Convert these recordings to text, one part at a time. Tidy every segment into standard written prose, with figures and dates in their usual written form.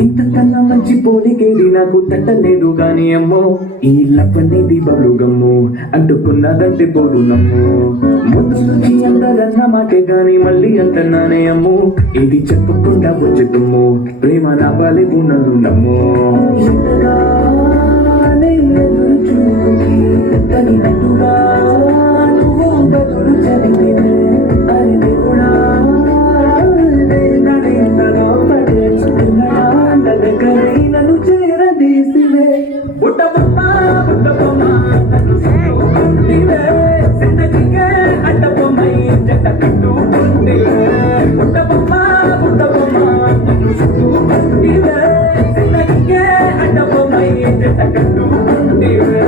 ఇంతకన్నా మంచి పోలికేది నాకు తట్టలేదు గాని అమ్మో, ఈ లవ్ అనేది బలు గమ్ము అంటుకున్నదంటే పోదు నమ్ము. ముందు నుంచి అందరన్న మాటే గాని మళ్ళీ అంటున్నానే అమ్ము, ఇది చెప్పకుండా వచ్చేతుమ్ము ప్రేమ నా బాలే ఉన్నదు నమ్ము. ఎంతగానే ఎదురు చూపుకి తగినట్టుగా నువ్వు బదులు చదివితే అరే దేవుడా, నన్ను చేరదీసివే బుట్టబొమ్మ బుట్టబొమ్మ, నన్ను చుట్టుకుంటివే జిందగీకే అడ్డబొమ్మై జంట కట్టుకుంటివే. బుట్టబొమ్మ బుట్టబొమ్మ, నన్ను చుట్టుకుంటివే జిందగీకే అడ్డబొమ్మై జంట కట్టుకుంటివే.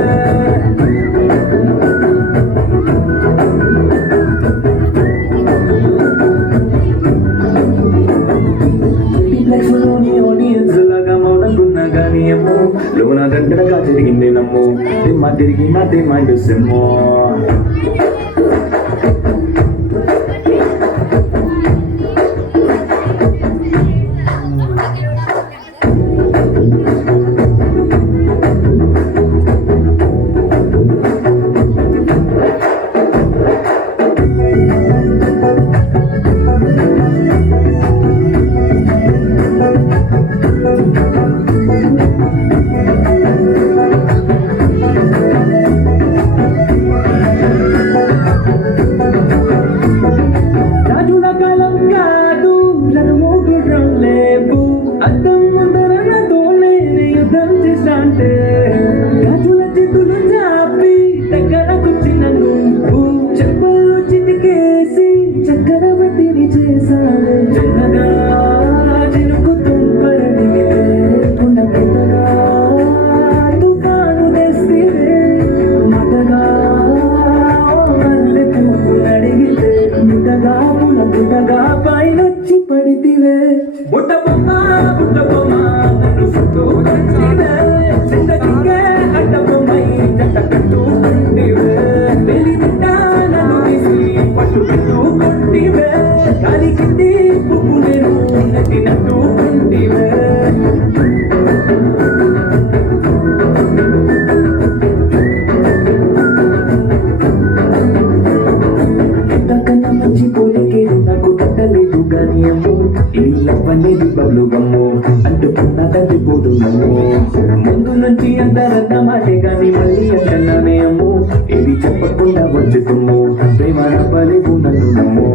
లోన దండగా జరిగింది నమ్ము, దిమ్మ తిరిగి నా దిమ్మండు సిమ్మో. అద్దం ముందర నాతోనే యుద్ధం చేస్తాంటే గాజుల చేతులు చాపి దగ్గరకొచ్చిన నువ్వు చెప్పలు చిటికేసి చక్రవర్తిని చేశాను. చిన్నగా చినుకు తుంపరడిగితే కుండ పెద్దగా తుఫాను తెస్తే మటగా మల్లె పువ్వు అడిగితే ముటగా పుల పుటగా పైనొచ్చి పడితివే. బుట్టబొమ్మ బుట్టబొమ్మ, నన్ను చుట్టుకుంటివే జిందగీకే అడ్డబొమ్మై జంట కట్టుకుంటివే. వెలి నిండ నన్ను తీసి పట్టు పెట్టుకుంటివే, గాలి కింది పువ్వు నేను నెట్టినట్టుకుంటివే. ఎంతకన్నా మంచి పోలికేది నాకు తట్టలేదు గాని అమ్మో, ఈ లవ్ అనేది బలు గమ్ము అంటుకున్నదంటే పోదు నమ్ము. ముందు నుంచి అందరన్న మాటే గాని మళ్ళీ అంటున్నానే అమ్ము, ఇది చెప్పకుండా వచ్చేతుమ్ము ప్రేమ నా బాలే ఉన్నదు నమ్ము.